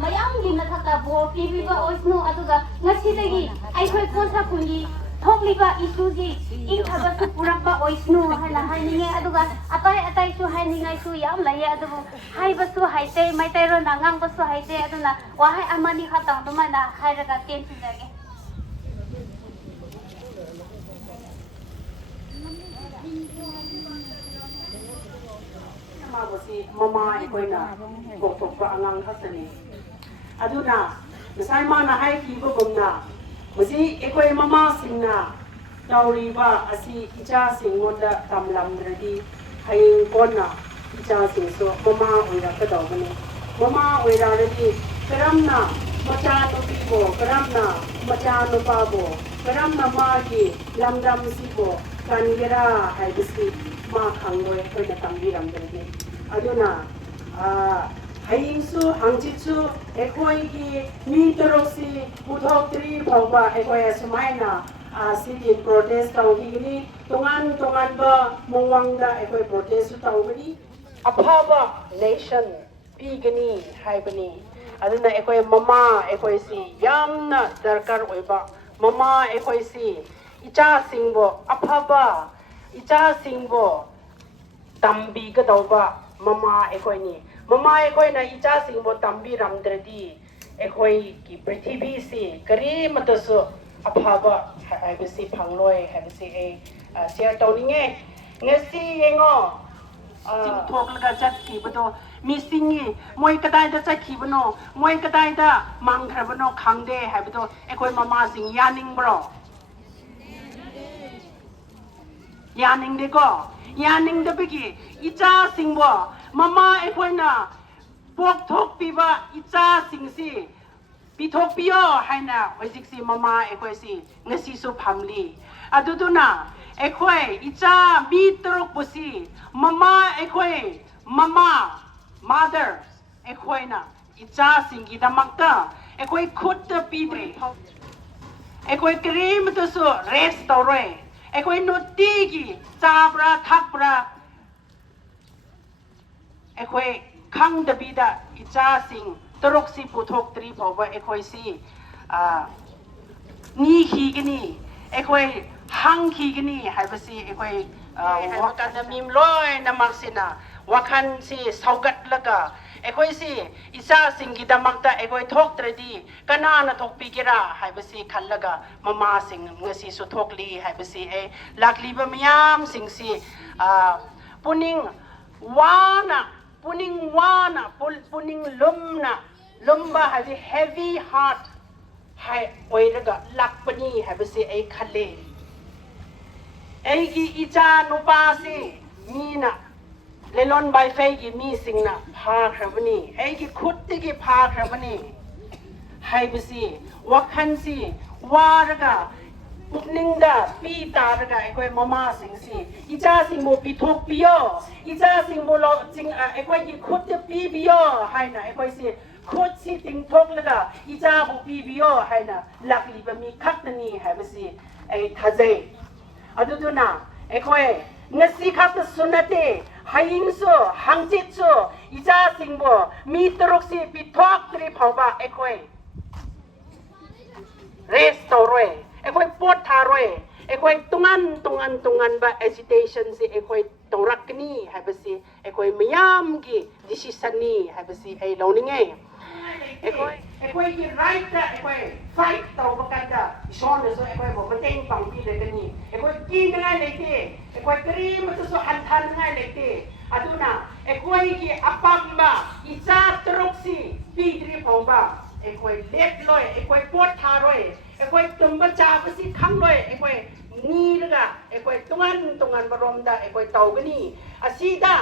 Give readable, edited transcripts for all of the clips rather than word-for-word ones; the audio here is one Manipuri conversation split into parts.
mayamgi nathakta bo pibiba oisnu aduga ngasidagi aikhoi khonsa khungi thokliba isuji ingthaba su purakba oisnu hana haininge aduga atai su hainingai su yam laye adubu haiba su haite maitai ro nangang ba su haite aduna wahai amani khatang dumana hairaga tensinjage mama ikoina gokthokpa angang khasani aduna misai mana hai kibugumna musi ikoi mama singna tauriba asi icha singonda tamlamdradi haying konna icha singso mama oira kadawani mama oira radi karamna macha nupibo karamna macha nupabo karamna magi lamdam sibo kangira haibisi ma khangoi koina tambiramdradi aduna hayingsu hangjichu ekoigi mitorosi puthokri phawba ekoya sumaina sigi protest tawgini tongan ba mongwangda ekoi protest tawgani aphaba nation pigani haibani aduna ekoi mama ekoi si yamna darkar oiba mama ekoi si icha singbo aphaba icha singbo tambi ga dawba mama ekoini mama ekoina icha singbo tambi ramdradi ekoi ki prithvi si kari matasu aphaba habisi phangloi habisi share tawninge ngasi yengo jing thoklaga chakhi bado misingi moi kadai da chakhi bano moi kadai da mangthrabano khangde habado ekoi mama sing yaning bro yaning de ko yaning de bigi icha singbo mama ekoina pok thok piba icha singsi pithok piyo haina hojiksi mama ekoisi ngasi su family aduduna ekoi icha bitrok busi mama ekoi mama mother ekoina icha singi damakta ekoi khut pidre ekoi cream to so rest tore ekoi noti gi chabra thakbra ekoi khang da bida icha sing torok si puthok tri phawba ekoi si ni hi gani ekoi hang hi gani haibasi ekoi wakana mim loi namaksina wakhan si saugat laga ekoi si icha singi damakta ekoi thok tradi kana na thok pikira haibasi khallaga mama sing ngasi su thokli haibasi lakli ba miyam sing si puning wana puning lumba has a heavy heart hai oiraga lakpani habisi khale gi icha nupa si mina lelon by fei gi mi singna pha khrabani gi khutti gi pha khrabani haibisi wakhan si waraga pukningda pi taraga ekoi mama singsi icha singbo pithok piyo icha singbo lo jing ekoi gi khut pi biyo haina ekoi si khut si ting thok laga icha bu pi biyo haina lakli ba mi khaknani habisi thajai aduduna ekoi ngasi khat sunate hayingso hangjitso icha singbo mi torok si pithok tri phawba ekoi restore ekoi pot tharoi ekoi tungan ba agitation si ekoi tongrakni habasi ekoi miyam gi decision ni habasi loninge ekoi gi right da ekoi fight taw bakanda shon so ekoi bo mateng pangpi le gani ekoi ki ngai lete ekoi kri matu so hantan ngai lete aduna ekoi gi apamba icha troksi pidri phongba ekoi let loi ekoi pot tharoi ekoi tumba cha pasi khang loi ekoi ni laga ekoi tungan baromda ekoi tawgani asida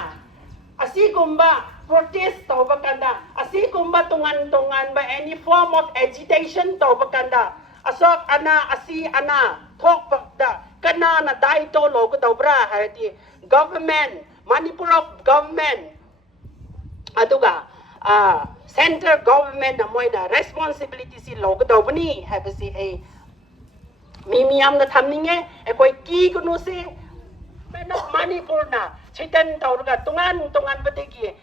asigumba protest tawbakanda asigumba tungan ba any form of agitation tawbakanda asok ana asi ana thokda kana na dai to logo tawbra harati government manipur of government aduga central government na moina responsibility si logadawbani habasi mimiyam na thamninge ekoi ki kunu se mena manipur na chitan tawraga tungan badegi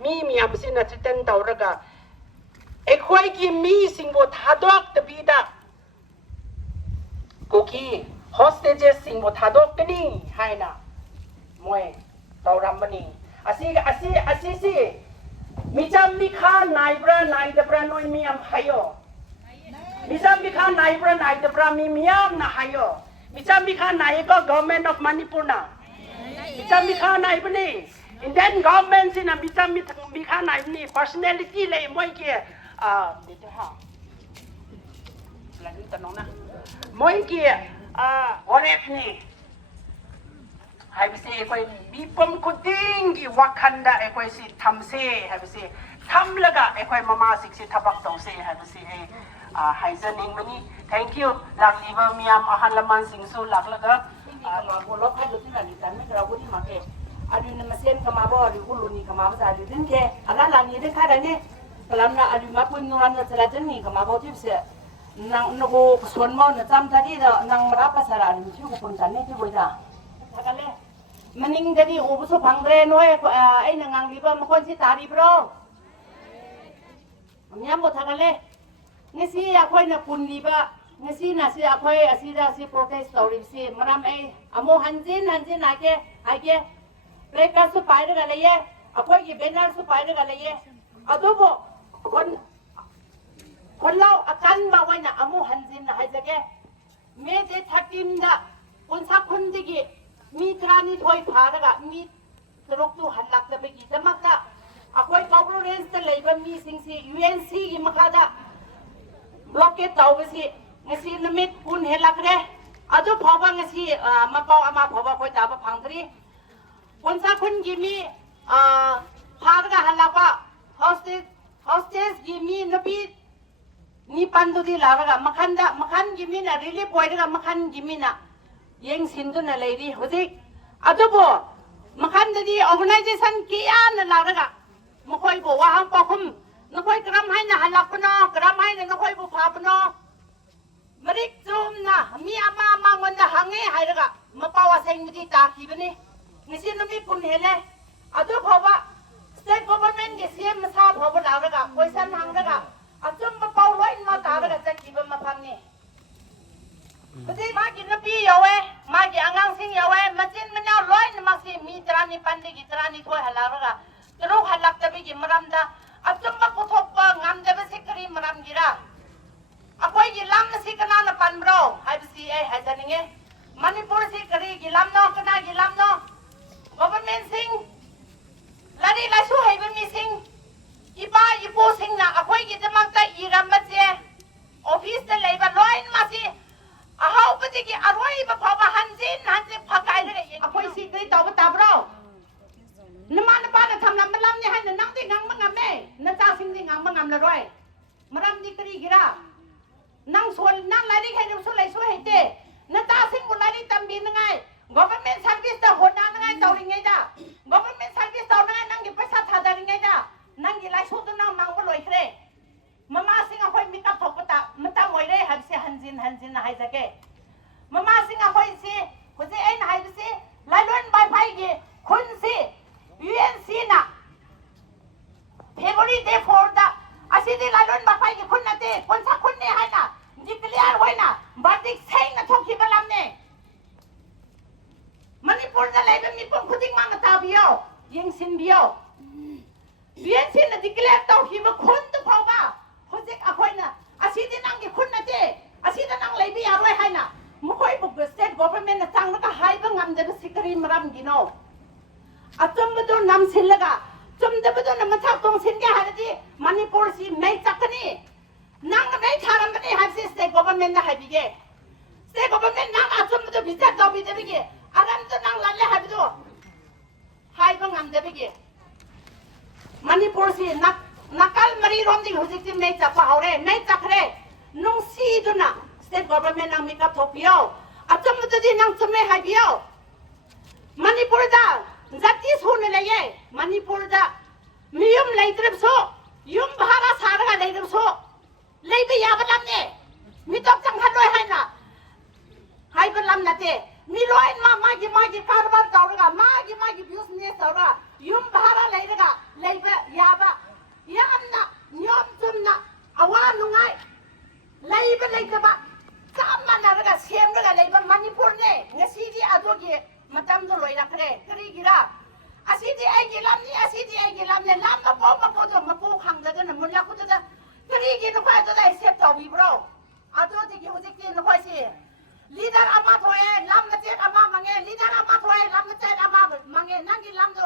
mimiyam si na chitan tawraga ไอ้ควยกี่มีสิ่งบทาดอกตะบีดากูกี้โฮสเตจสิ่งบทาดอกกันนี่ให้นะมวยเรารำมันนี่อาซีสิมิจำมิข้านายเดบราน้อยมีอัมไฮโอมิจำมิข้านายเดบรามีอัมนะไฮโอมิจำมิข้านายก็ government of Manipur นะมิจำมิข้านายปนี่ Indian government สินะมิจำมิข้านายปนี่ personality เลยมวยเกี่ยเดี๋ยวจะหาอะไรนี่ตน้องนะมวยเกี่ยวอร์เรฟนี่ให้ไปสิไอ้มีปมคุดิ้งกี่วักขันดาไอ้สิทำเสียให้ไปสิทำแล้วก็ไอ้มาสิทับักตองเสียให้ไปสิให้เจนิงมันนี่ thank you หลักลีบมียามอาหารละมันสิงสูหลักแล้วก็หลักคนรถให้ดูที่ไหนแต่ไม่เราพูดที่มาเกะอาดุนมาเส้นขมาบ่หรือคุณลุนี่ขมาภาษาดูถึงแค่อะไรหลังนี้ได้ค่าได้เนี่ยกำลังน่ะอาดุมาพูดนวลน่ะจะได้จะนี่ขมาบ่ที่เสียนางนกส่วนมอน่ะจำท่าที่เรานางรับภาษาอะไรชื่อคนจันนี่ที่บ่ได้ถ้ากันเลยมันนิ่งจะดีโอ้ผู้สุพังเรนไว้ไอ้นางลีบมันคนที่ตาดีโปรมันยังบ่ทักกันเลยนี่สิอยากคุยน่ะคุณลีบนี่สิน่ะสิอยากคุยสิได้สิโปรเทสต์ต่อริบสิมันทำไอ้อโมหันจินไอ้แกเรกาสุไปด้วยกันเลยเอาคุยกี่เบนน์สุไปด้วยกันเลยเอาดูบ่คนเราอาการมาไว้น่ะอโมหันจินน่ะให้จะแกเมเจทักกินน่ะคนสักคนที่กี่มีตรานี่ถอยผ่านแล้วก็มีตรกตู้หันหลักจะไปกี่จะมักจะเอาคุยกับโปรเรนส์เลยว่ามีสิ่งที่ UNC กี่มักจะบล็อกเกตเอาไปสิงั้นสินมิดคุณเห็นหลักเลยเอาดูพอว่างั้นสิมาเป่ามาพอว่าคุยจ่ามาพังทีคนสักคนกี่มีพาแล้วก็หันหลักว่าโฮสเตสกี่มีนบีนี่ปันตุที่หลักแล้วมาคันกี่มีน่ะรีบป่วยแล้วก็มาคันกี่มีน่ะยังสินตุน่ะเลยดิหัวจิกเอาดูบ่มาคันจะดี organization กี่อันนั่นหลักแล้วก็มาคุยบอกว่าห้ามปอกคุมนักคุยกระทำให้น่ะหันหลักปนอกระทำให้น่ะนักคุยบุพาปนอมาดิจูมน่ะมีอามาเงินจะหังเงี้ยให้แล้วก็มาเป่าว่าเซ็งวิธีตาขี้ปนี่นี่สินมีคุณเห็นเลยเอาดูพอว่า state government กี่เสียมาทราบพอบ่แล้วแล้วก็คุยสันหังแล้วก็เอาจุ่มมาเป่าร้อยมาตาแล้วก็จะขี้มาพันนี่Jadi magi nabi yawe, magi angang sing yawe, macin menyau loin masi mi terani pandi ki terani koi halarga. Terus halak tapi ki meram da, acum baku thoppa ngam da besi keri meram gira. Aku ini lam si kena na pan bro, hai besi hai janinge. Manipur si keri gilam no kena gilam no. Government sing, lari lasu hai bemi sing. Ibu sing na, aku ini temak ta iram bace. Office da labor loin masi. Ahau pati ki arwai ba papa hanjin pakai le apoi si kri taw ta bro naman pa na tham lam lam ni han nang ti ngang mangam me na cha sing ti ngang mangam la roi maram ni kri gira nang sol nang lari khai so lai so hai te na cha sing bu lari tam bi ngai government service ta hona ngai taw ri ngai da government service taw ngai nang ki paisa tha da ri ngai da nang ki lai so tu nang mang ba loi kre mama sing a khoi mi ka thok ta mata moi re han se hanjin na hai jake mama sing a khoi se khoje ai na hai se lai lon bai bai ge khun se UNC na February day for da asi de lai lon bai bai ge khun na te kon sa khun ne hai na declare hoi na badik sai na thok ki balam ne Manipur da lai mi pom khuting mang ta bio yeng sin bio UNC na declare taw hi ma khun tu phau ba Project akoy na asidi nang gi khun na te asida nang lai bi aroi hai na mo khoi bu state government na tang na ka hai ba ngam de sikri maram gi no atom bu do nam sil laga chum de bu do na ma thak tong sin ge ha di Manipur si mai chakani nang na mai tharam ba ni ha si state government na hai bi ge state government nang atom bu do bi ja do bi de bi ge aram do nang la le ha bi do hai ba ngam de bi ge Manipur si nakal mari rom ding hujik tim nei chapa haure nei chakre nung si du na state government nang mikap thopio acham tu di nang chame ha bio Manipur da jati sun le ye Manipur da miyum lai trip so yum bhara saraga lai trip so lai bi ya balam ne mi tok chang han loi hai na hai balam na te mi loi ma gi karbar tawra ma gi business tawra yum bhara lai ba ya ba yam na nyom chum na 애기 람니 아시디 애기 람니 람마 뽀 강자잖아 몰라 고자자 그리기는 과도다 셉다 위브로 아도디기 호직기는 과시 리더 아마 토에 람마제 아마 망에 리더 아마 토에 람마제 아마 망에 난기 람도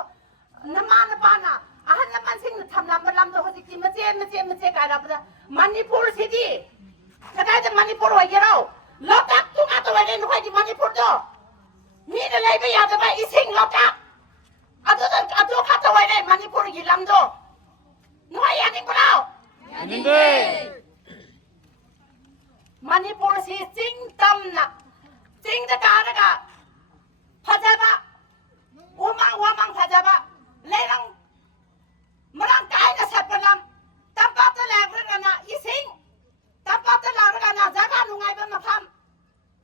나마나 바나 아한나만 생는 참 람도 호직기 마제 가라보다 마니포르 시디 그다지 마니포르 와이게로 럽닥 뚱아도 와는 과지 마니포르도 미르 레이베 야다바 이생 럽닥 아도 갔다 와야 돼 마니포르 길람도 너야 아닌구나 아닌데 마니포르 시 찡땀나 찡다가다가 파자바 오망 파자바 레랑 뭐랑 까이나 사팔람 땀밥도 라그라나 이생 땀밥도 라그라나 자가 농아이바 마팜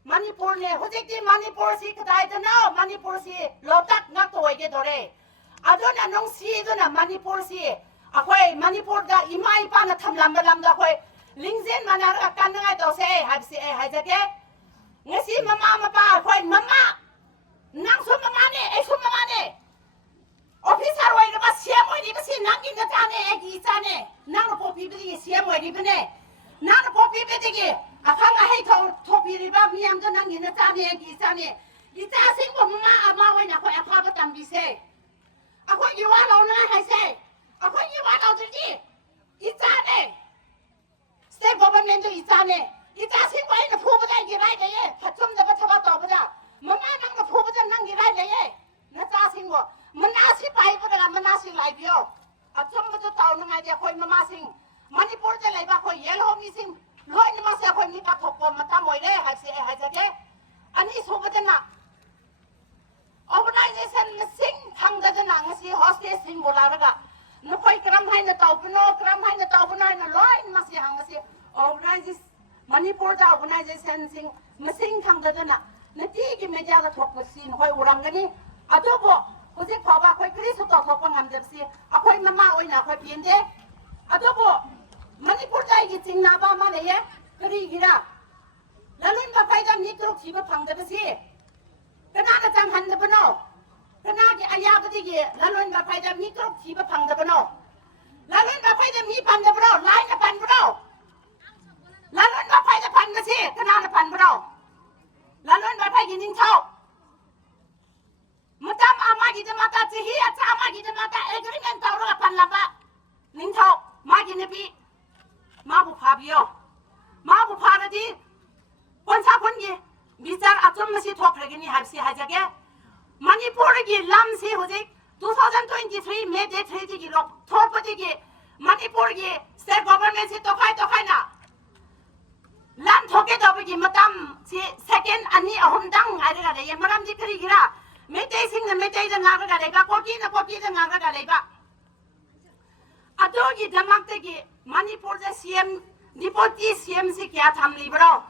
마니포르네 호직지 마니포르시 그다이드나 마니포르시 로딱 낙도에게 도래 아도나 농시도나 마니포르시 아코이 마니포르다 이마이파나 탐람람다 아코이 링젠 마나르가 깐능아이 도세 합시 하자게 ngasi mama akoy mama nang so mamane so mamane officer wai ba siam wai ba si nang ginga tane egi tane nang po pi bi siam wai bine nang po pi bi digi akang ai to pi ri ba miam jo nang ginga tane egi tane ita sing bo mama ama wai na ko apa ba tam bi se akoy yiwa lo na hai se akoy yiwa lo ji ita ne state government jo ita ne ita sing wai na pu ba dai gi rai de patum da ba ta to ba da mama nang na pu ba da nang gi rai de na ta sing bo manasi pai ba da manasi lai bio atum ba to taw na ngai de khoi mama sing manipur de lai ba khoi yel ho mi sing loi ni ma se khoi mi ka thok ko ma ta moi de ha se ha ja de ani so ba da na organization sing thang da na ngasi hostage sing bo la ga no khoi kram hai na taw pa no na loi ma si hang ngasi organization Manipur da organization sing masing thang da na nati gi media da thok sin hoi urang gani adobo hojik phaba khoi kri su to thok ngam deb si akhoi mama oi na khoi pin de adobo Manipur da gi ting na ba ma le ye kri gi ra lalun ba phai da mi tro thi ba phang deb si kana na chang han de bano kana gi aya ba di gi lalun ba phai da mi tro thi ba phang de bano lalun ba phai da mi pan de bano lai na pan bano lalun ba phai da pan ga si kana na pan bro lalun ba phai gi ning thau matam ama gi da mata chi hi a cha ma gi da mata agreement taw ra pan la ba ning thau ma gi ne bi ma bu pha bio ma bu pha da di kon sa kon gi bichar atom ma si thok re gi ni har si ha ja ge manipur gi lam si ho ji 2023 May 3 gi lo thok pa gi manipur gi state government si to khai na lam thoke to bi matam si second ani ahom dang ai ga le maram ji kri gira metei sing na metei da nga ga le ba koki da nga ga le ba ado gi damak te gi manipur da cm dipoti cm si kya tham li bro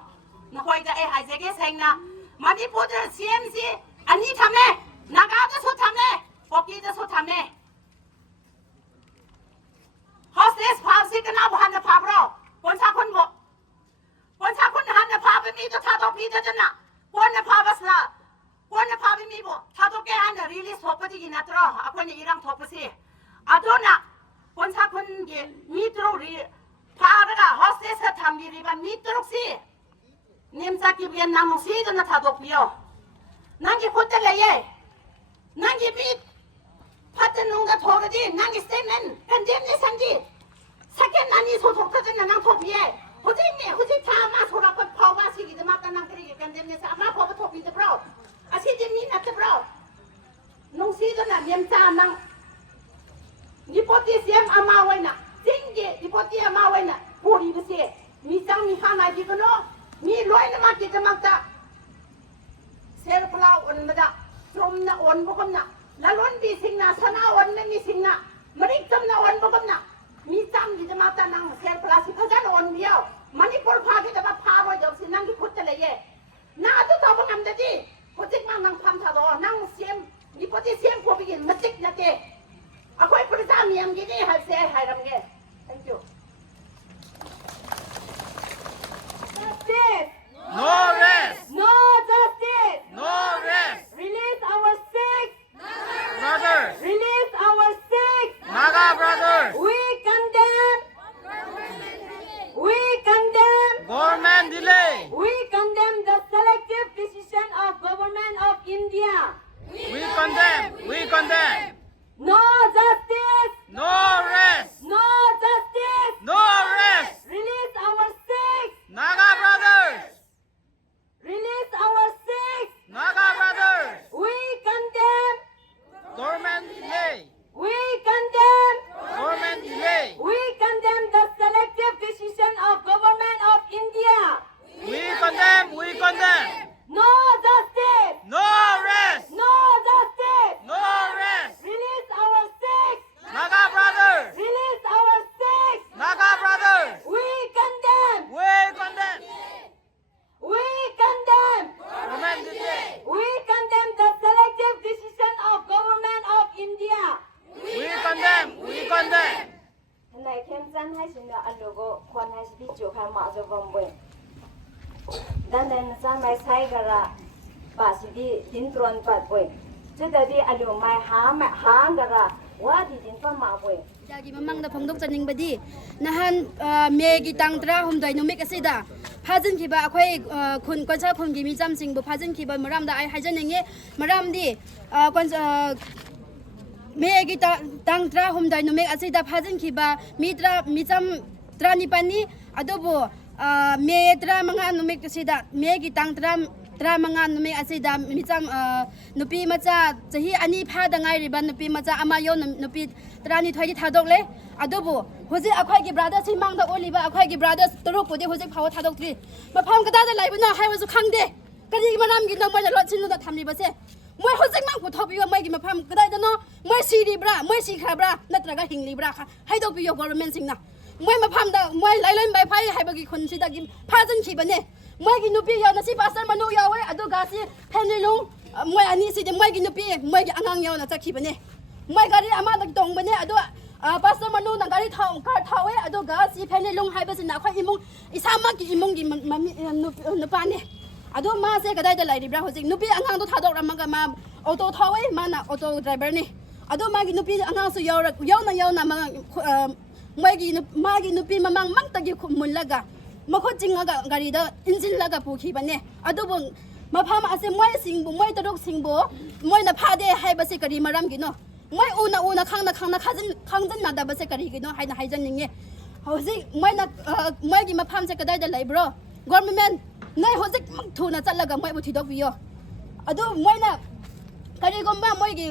na hoi da e hai je ge seng na manipur da cm si ani thame naga da so thame koki da so thame hostes phao si kana bhan na pha bro kon sa kon boคนชาคนหันนะพาไปมีตัวท่าตัวพีจะนะคนนะพาบัสละคนนะพาไปมีบ่ท่าตัวแกหันนะรีลิสทบไปที่กินนะตรออะคนนี่รังทบไปสิอะโดนะคนชาคนเกมีตัวรีพาระกะฮอสเตสทำมีรีบันมีตัวสินิมซากิเบียนนำซีตัวนะท่าตัวพีอ๋อนั่งกี่คนจะเลยนั่งกี่มีพัฒนุงกับทอร์ดีนั่งกี่สเตนนั่นกันเดียนนี่สังกีสักแค่นั้นนี่สุดทบจะนั่งทบพี호직 타마 소라고 파와 시기도 막다 난 그리게 간데면서 아마 보고 토피도 브로 아시지 미나트 브로 농시도나 냠자망 니포티 시엠 아마와이나 징게 니포티 아마와이나 보리브세 미장 미하나 지거노 미 로이나 마키도 막다 셀플라 온마다 좀나 온 보검나 라론 비싱나 사나 온나 미싱나 머릭점나 온 보검나 미장 기도 막다 난 셀플라 시파자 온 비요 Manipur pagi dapat power job si nang ikut terleye. Nah tu tahu pengam jadi. Pojik mang nang pam thado nang siem di pojik siem ko bikin masjid nate. Aku ikut sami am gini hal se hairam ge. Thank you. Justice! No rest! No justice! No rest! Release our six! Nagas! brothers. Release our six. Naga brothers. We condemn. We condemn. Government delay. We condemn the selective decision of government of India. We condemn. We condemn. No justice. No rest. No justice. No rest. Release our six. Naga brothers. Release our six. Naga brothers. We condemn. Government delay. We condemn. Government delay. We condemn the selective decision of government of India. We condemn. We condemn. No justice. No rest. No justice. No rest. Release our six. Naga brothers. Release our six. Naga brothers. We condemn. We condemn. We condemn. Government delay. We condemn the selective decision of government of India. We condemn. We condemn. Này khen chân hay xin là anh logo quan hay đi chụp hai mã cho vòng bơi. Dan dan san mai sai gara ba si di tin tron pat bơi. Chứ đây đi anh logo mai há gara wa di tin pa ma bơi. Jagi mamang da phongdok chaning badi nahan me gi tang tra hum dai nomik asida phajin ki ba akhoi khun konsa khun gi mi jam sing bu phajin ki ba maram da ai hajan nge maram di kon me gi tang tra hum dai nomik asida phajin ki ba mi jam tra ni pani adobo me tra manga nomik asida me gi tang tra manga nomik asida mi jam nupi macha chahi ani pha da ngai riban nupi macha ama yo nupi trani thoi thadok le adobo hoje akhoi gi brother si mang da oliba akhoi gi brother toro pode hoje phawa thadok tri ma pham kada da lai bna hai wasu khang de kadi manam gi nang ma la chin da thamni base moi hoje mang pu thobi mai gi ma pham kada da no moi si ri bra moi si kha bra natra ga hingli bra kha hai dok bi yo government sing na moi ma pham da moi lai lai bai phai hai ba gi khun si da gi phajan khi bane moi gi nupi ya na si pastor manu ya we adu ga si family lung moi ani si de moi gi nupi moi gi angang ya na chakhi bane moi gari ama da tong bane adu pastor manu na gari thong kar thawe adu ga si family lung hai ba sin na khoi imung isama gi imung gi nupa ne adu ma se gadai da lai ri bra hojik nupi angang do thadok ram ga ma auto thawe ma na auto driver ne adu ma gi nupi angang su yaw na ma moi gi nupi mamang mang ta gi mun laga makho jinga gari da engine laga pukhi bane adu bung mapham ase moi singbu moi tarok singbu moi na phade hai ba se kari maram gi no moi una khangna khangjan na da ba se kari gi no hai na hai jan ninge hoji moi na moi gi mapham se kadai da lai bro government nai hoji thu na chalaga moi bu thidok biyo adu moi na kari gomba moi gi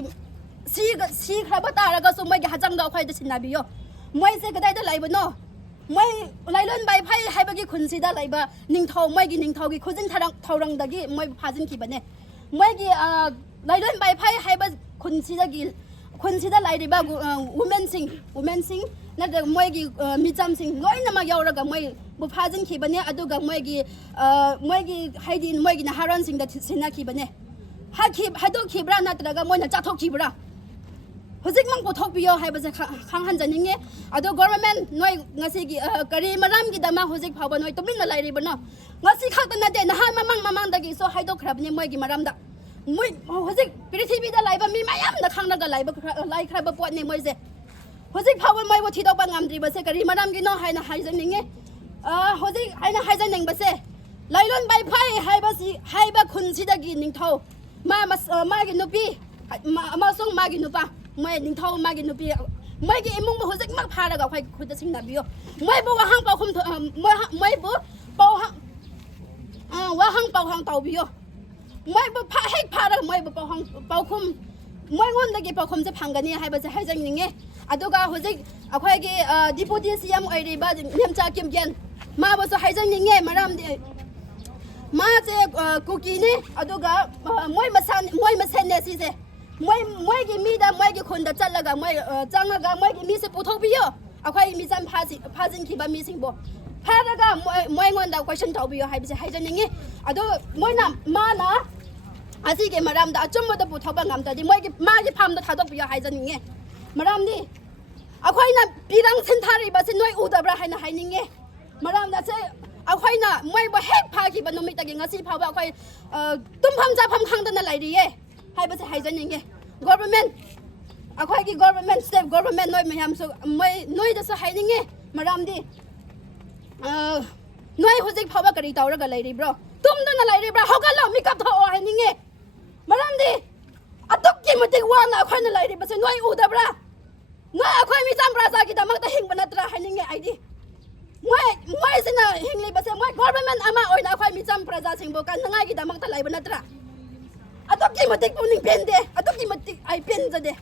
si khaba taraga so moi gi hajang da khoi da sinna biyo moi se kadai da lai ba no moi lailon bai phai hai ba gi khun si da lai ba ningthau moi gi ningthau gi khojin tharang da gi moi phajin ki bane moi gi lailon bai phai hai ba khun si da lai ri ba women sing na da moi gi mi jam sing loi na ma yaw ra ga moi bu phajin ki bane adu ga moi gi haidin moi gi na haran sing da sina ki bane ha do ki bra na tra ga moi na cha thok ki bra hojik mang pothok biyo hai ba khang han janinge ado government noi ngasi gi kari maram gi dama hojik phaba noi tumin na lai ri bano ngasi khak na de na ha mamang da gi so hai do khrab ni moi gi maram da moi hojik prithibi da lai ba mi mayam na khang na ga lai ba lai khrab pot ni moi je hojik phaba moi bo thidok ba ngam dri ba se kari maram gi no hai na hai janinge hojik hai na hai janing ba se lailon bai phai hai ba khun si da gi ning thau ma gi nupi ma song ma gi nupa moi ning thau ma gi nupi moi gi imung bo hojik mak phara ga khoi khut sing na biyo moi bo wa hang pau khum moi bo pau hang wa hang pau hang tau biyo moi bo pha hek phara moi bo pau khum moi ngon da gi pau khum je phangani hai ba je hai jang ninge aduga hojik akhoi gi deputy cm oi ri ba nemcha kim gen ma bo so hai jang ninge maram de ma je kuki ni aduga moi masan ne si je moi gi mi da moi gi khon da chalaga moi changa ga moi gi mi se puthok biyo akhoi mi jam phajin ki ba mi singbo pharaga moi ngon da question tau biyo hai bi hai janingi ado moi na ma na asi ge maram da achom da puthok ba ngam da di moi gi ma gi pham da thadok biyo hai janingi maram ni akhoi na pirang sen thari ba se noi u da bra hai na hai ningi maram da se akhoi na moi ba hek pha ki ba no mi ta gi ngasi pha ba akhoi tum pham ja pham khang da na lai ri ye hai ba se hai jan ninge government ꯑꯩꯈꯣꯏꯒꯤ ꯒꯣꯔꯃꯦꯟ ꯁ꯭ꯇꯦꯠ ꯒꯣꯔꯃꯦꯟ ꯅꯣꯏ ꯃꯌꯥꯝꯁꯨ ꯅꯣꯏꯗꯁꯨ ꯍꯥꯏꯅꯤꯡꯉꯤ ꯃꯔꯝꯗꯤ ꯅꯣꯏ ꯍꯧꯖꯤꯛ ꯐꯥꯎꯕ ꯀꯔꯤ ꯇꯧꯔꯒ ꯂꯩꯔꯤꯕ꯭ꯔꯣ ꯇꯨꯝꯗꯨꯅ ꯂꯩꯔꯤꯕ꯭ꯔꯥ ꯍꯧꯒꯠꯂꯣ ꯃꯤꯀꯞ ꯊꯣꯛꯑꯣ ꯍꯥꯏꯅꯤꯡꯉꯤ ꯃꯔꯝꯗꯤ ꯑꯗꯨꯛꯀꯤ ꯃꯇꯤꯛ ꯋꯥꯅ ꯑꯩꯈꯣꯏꯅ ꯂꯩꯔꯤꯕꯁꯦ ꯅꯣꯏ ꯎꯗꯕ꯭ꯔꯥ ꯅꯣꯏ ꯑꯩꯈꯣꯏ ꯃꯤꯆꯝ ꯄ꯭ꯔꯖꯥꯒꯤꯗꯃꯛꯇ ꯍꯤꯡꯕ ꯅꯠꯇ꯭ꯔꯥ ꯍꯥꯏꯅꯤꯡꯉꯤ ꯑꯩꯗꯤ ꯃꯣꯏꯁꯤꯅ ꯍꯤꯡꯂꯤꯕꯁꯦ ꯃꯣꯏ ꯒꯣꯔꯃꯦꯟ ꯑꯃ ꯑꯣꯏꯅ ꯑꯩꯈꯣꯏ ꯃꯤꯆꯝ ꯄ꯭ꯔꯖꯥꯁꯤꯡꯕꯨ ꯀꯟꯅꯉꯥꯏꯒꯤꯗꯃꯛꯇ ꯂꯩꯕ ꯅꯠꯇ꯭ꯔꯥ ꯑꯗꯨꯛꯀꯤ ꯃꯇꯤꯛ ꯄꯨꯛꯅꯤꯡ ꯄꯦꯟꯗꯦ ꯑꯗꯨꯛꯀꯤ ꯃꯇꯤꯛ ꯑꯩ ꯄꯦꯟꯖꯗꯦ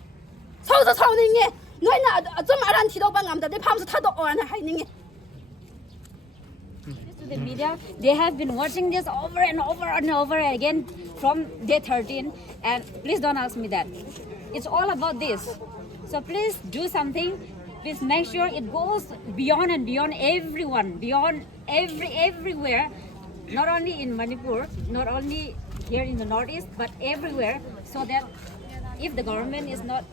ꯁꯧꯁꯨ ꯁꯧꯅꯤꯡꯉꯦ ꯅꯣꯏꯅ ꯑꯆꯨꯝ ꯑꯔꯥꯟ ꯊꯤꯗꯣꯛꯄ ꯉꯝꯗ꯭ꯔꯗꯤ ꯐꯥꯝꯁꯨ ꯊꯥꯗꯣꯛꯑꯣꯅ ꯍꯥꯏꯅꯤꯡꯉꯤ To the media, they have been watching this over and over and over again from day 13, and please don't ask me that. It's all about this. So please do something. Please make sure it goes beyond and beyond everyone, beyond everywhere, not only in Manipur, not only here in the northeast, but everywhere, so that if the government is not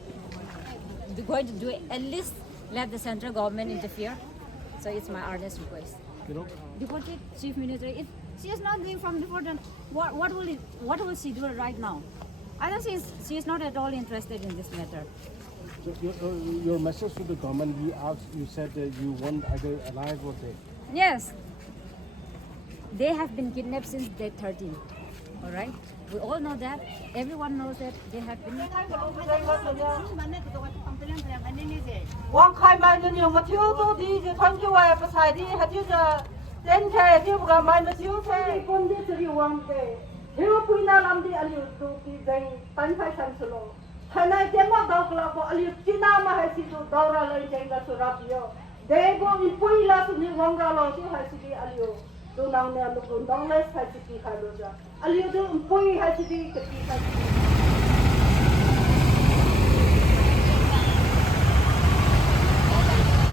going to do it, at least let the central government interfere. So it's my earnest request. Deputy Chief Minister, if she is not doing from before, then what will she do right now? I think she is not at all interested in this matter. So your message to the government, you said that you want either alive or dead. Yes, they have been kidnapped since day 13. All right, we all know that. Everyone knows that they have been. One kind my new material, these 20 wire beside it, had you the 10K, you got my material. Hiu puina lamdi aliu tu ki jai tan phai san sulo thana tema dawkla ko aliu china ma hai si tu dawra lai jai ga surapio de go in puila tu ni wanga lo si hai si aliu tu nang ne alu kun dong lai sai si ki kha lo ja aliu tu pui hai si ki ki